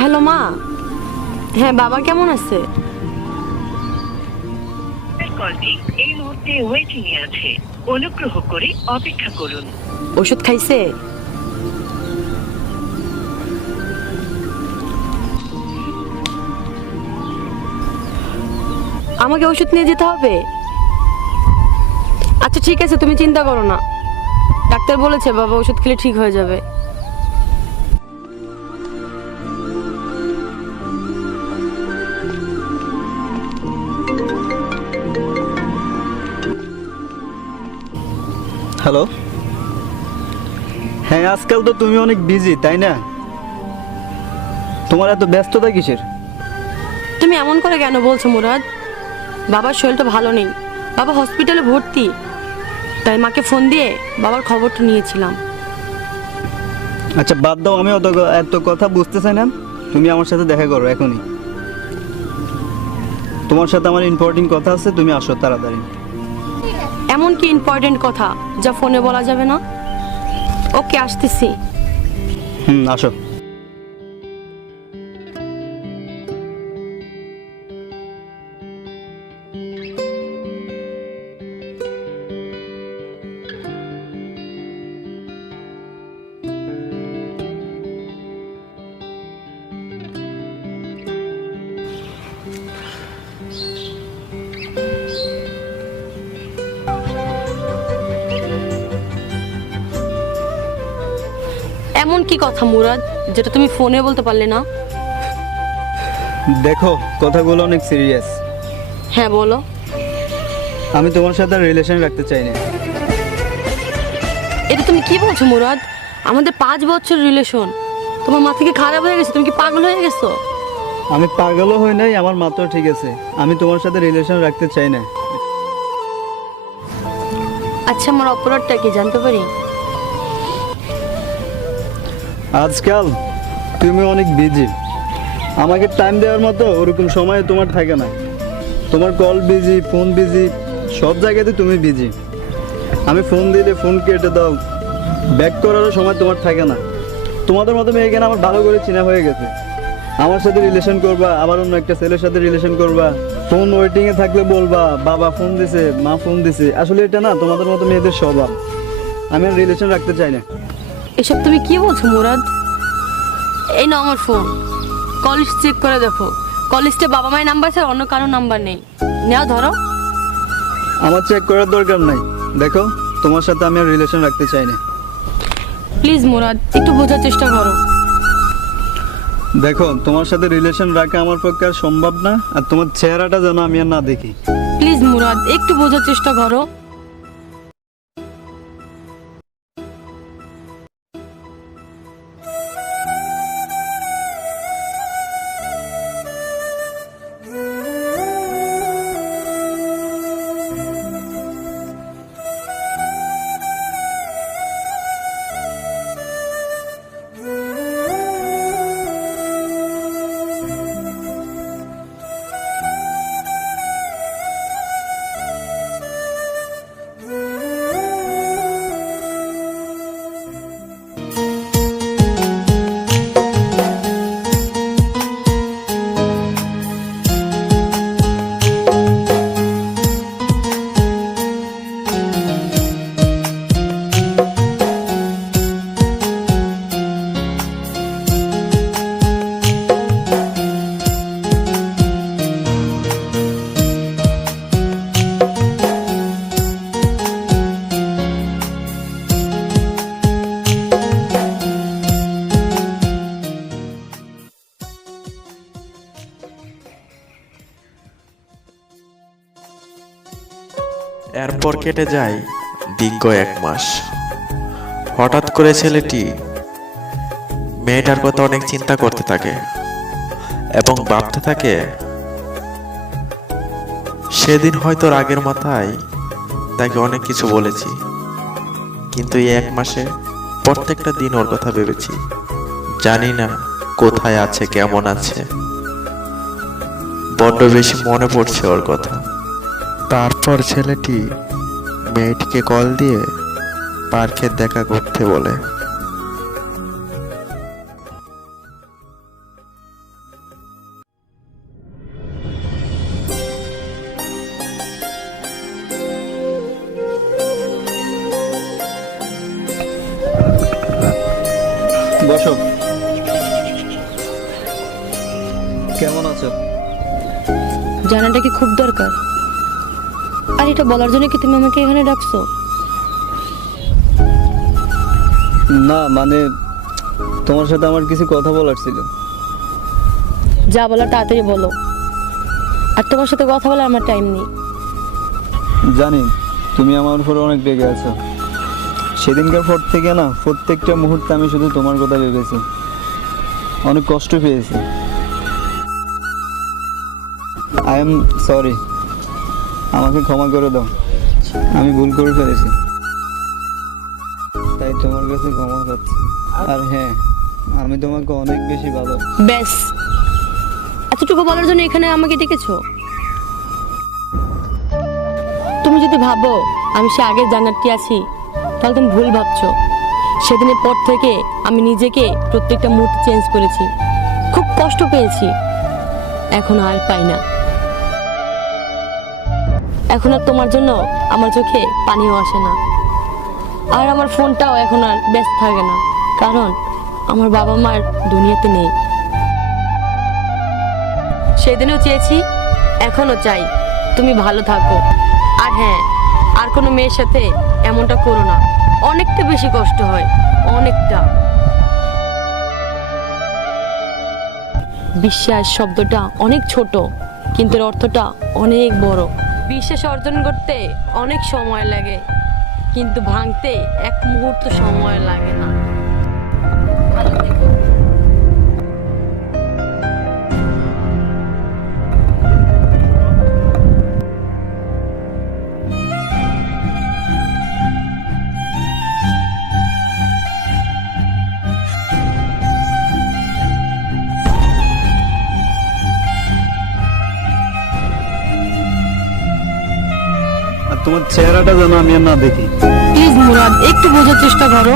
Hello মা। হ্যাঁ বাবা কেমন আছে? কলটি এই মুহূর্তে ওয়েটিং এ আছে। অনুগ্রহ করে অপেক্ষা করুন। ওষুধ খাইছে? আমাকে ওষুধ নিয়ে যেতে হবে? আচ্ছা ঠিক আছে তুমি চিন্তা করো না। ডাক্তার বলেছে বাবা ওষুধ খেলে ঠিক হয়ে যাবে। হ্যালো? হ্যাঁ আজকাল তো তুমি অনেক বিজি তাই না? তোমার এত ব্যস্ততা কিসের? তুমি এমন করে কেন বলছো মুরাদ? বাবার শরীরটা ভালো নেই। বাবা হসপিটালে ভর্তি। তাই মাকে ফোন দিয়ে বাবার খবরটা নিয়েছিলাম। আচ্ছা বাদ দাও আমি অত এত কথা বুঝতে চাই না। তুমি আমার সাথে দেখা করো এখনই। তোমার সাথে আমার ইম্পর্টেন্ট কথা আছে তুমি আসো তাড়াতাড়ি। এমন কি ইম্পর্টেন্ট কথা যা ফোনে বলা যাবে না। ওকে আসতেছি। হুম আসো। এমন কি কথা মুরাদ যেটা তুমি ফোনে বলতে পারলে না? দেখো কথাগুলো অনেক সিরিয়াস হ্যাঁ বলো। আমি তোমার সাথে রিলেশন রাখতে চাই না। এটা তুমি কি বলছো মুরাদ? আমাদের পাঁচ বছর রিলেশন তোমার মাথা কি খারাপ হয়ে গেছে তুমি কি পাগল হয়ে গেছো? আমি পাগলও হই নাই আমার মাথাও ঠিক আছে। আমি তোমার সাথে রিলেশন রাখতে চাই না। আচ্ছা আমার অপরাধটা কি জানতে পারি? আজকাল তুমি অনেক বিজি আমাকে টাইম দেওয়ার মতো ওরকম সময় তোমার থাকে না। তোমার কল বিজি ফোন বিজি সব জায়গাতে তুমি বিজি আমি ফোন দিলে ফোন কেটে দাও। ব্যাক করারও সময় তোমার থাকে না। তোমাদের মতো মেয়ে কেন আমার ভালো করে চিনা হয়ে গেছে। আমার সাথে রিলেশন করবা, আবার অন্য একটা ছেলের সাথে রিলেশন করবা। ফোন ওয়েটিং এ থাকলে বলবা, বাবা ফোন দিছে, মা ফোন দিছে। আসলে এটা না তোমাদের মতো মেয়েদের স্বভাব। আমি আর রিলেশন রাখতে চাই না। এসব তুমি কি বলছো মুরাদ? এই না আমার ফোন কলেজ চেক করে দেখো। কলেজটা বাবা মায়ের নাম্বার ছাড়া অন্য কারও নাম্বার নেই। নেও ধরো। আমার চেক করার দরকার নাই। দেখো তোমার সাথে আমি আর রিলেশন রাখতে চাই না। প্লিজ মুরাদ একটু বোঝার চেষ্টা করো। দেখো তোমার সাথে রিলেশন রাখা আমার পক্ষে আর সম্ভব না আর তোমার চেহারাটা যেন আমি আর না দেখি। প্লিজ মুরাদ একটু বোঝার চেষ্টা করো। Bye. এরপর কেটে যায় দীর্ঘ এক মাস। হঠাৎ করে ছেলেটি মেয়েটার কথা অনেক চিন্তা করতে থাকে এবং ভাবতে থাকে, সেদিন হয়তো রাগের মাথায় তাকে অনেক কিছু বলেছি, কিন্তু এই এক মাসে প্রত্যেকটা দিন ওর কথা ভেবেছি। জানি না কোথায় আছে, কেমন আছে। বড্ড বেশি মনে পড়ছে ওর কথা। তারপর ছেলেটি মেয়েটিকে কল দিয়ে পার্কের দেখা করতে বলে। কেমন আছো? জানাটা কি খুব দরকার? আর এটা বলার জন্য কি তুমি আমাকে এখানে ডাকছো? না মানে তোমার সাথে আমার কিছু কথা বলার ছিল। যা বলার তাড়াতাড়ি বলো। আর তোমার সাথে কথা বলার আমার টাইম নেই। জানি তুমি আমার উপর অনেক রেগে আছো। সেদিনকার পর থেকে না প্রত্যেকটা মুহূর্তে আমি শুধু তোমার কথা ভেবেছি। অনেক কষ্ট পেয়েছি। আই এম সরি আমাকে ক্ষমা করে দাও। আমি ভুল করে ফেলেছি। তাই তোমার কাছে ক্ষমা চাচ্ছি। আর হ্যাঁ আমি তোমাকে অনেক বেশি ভালো ব্যাস। এতটুকু বলার জন্য এখানে আমাকে ডেকেছো? তুমি যদি ভাবো আমি সে আগের জান্নাতটি আছি, তাহলে তুমি ভুল ভাবছ। সেদিনের পর থেকে আমি নিজেকে প্রত্যেকটা মুহূর্ত চেঞ্জ করেছি। খুব কষ্ট পেয়েছি। এখন আর পাই না। এখন আর তোমার জন্য আমার চোখে পানিও আসে না। আর আমার ফোনটাও এখন আর ব্যস্ত থাকে না, কারণ আমার বাবা মার দুনিয়াতে নেই। সেদিনও চেয়েছি এখনও চাই। তুমি ভালো থাকো। আর হ্যাঁ আর কোনো মেয়ের সাথে এমনটা করো না। অনেকটা বেশি কষ্ট হয়, অনেকটা। বিশ্বাস শব্দটা অনেক ছোট, কিন্তু এর অর্থটা অনেক বড়। বিশ্বাস অর্জন করতে অনেক সময় লাগে, কিন্তু ভাঙতে এক মুহূর্ত সময় লাগে না ভালো থেকো। তোমার চেহারাটা যেন আমি না দেখি। প্লিজ মুরাদ একটু বোঝার চেষ্টা করো।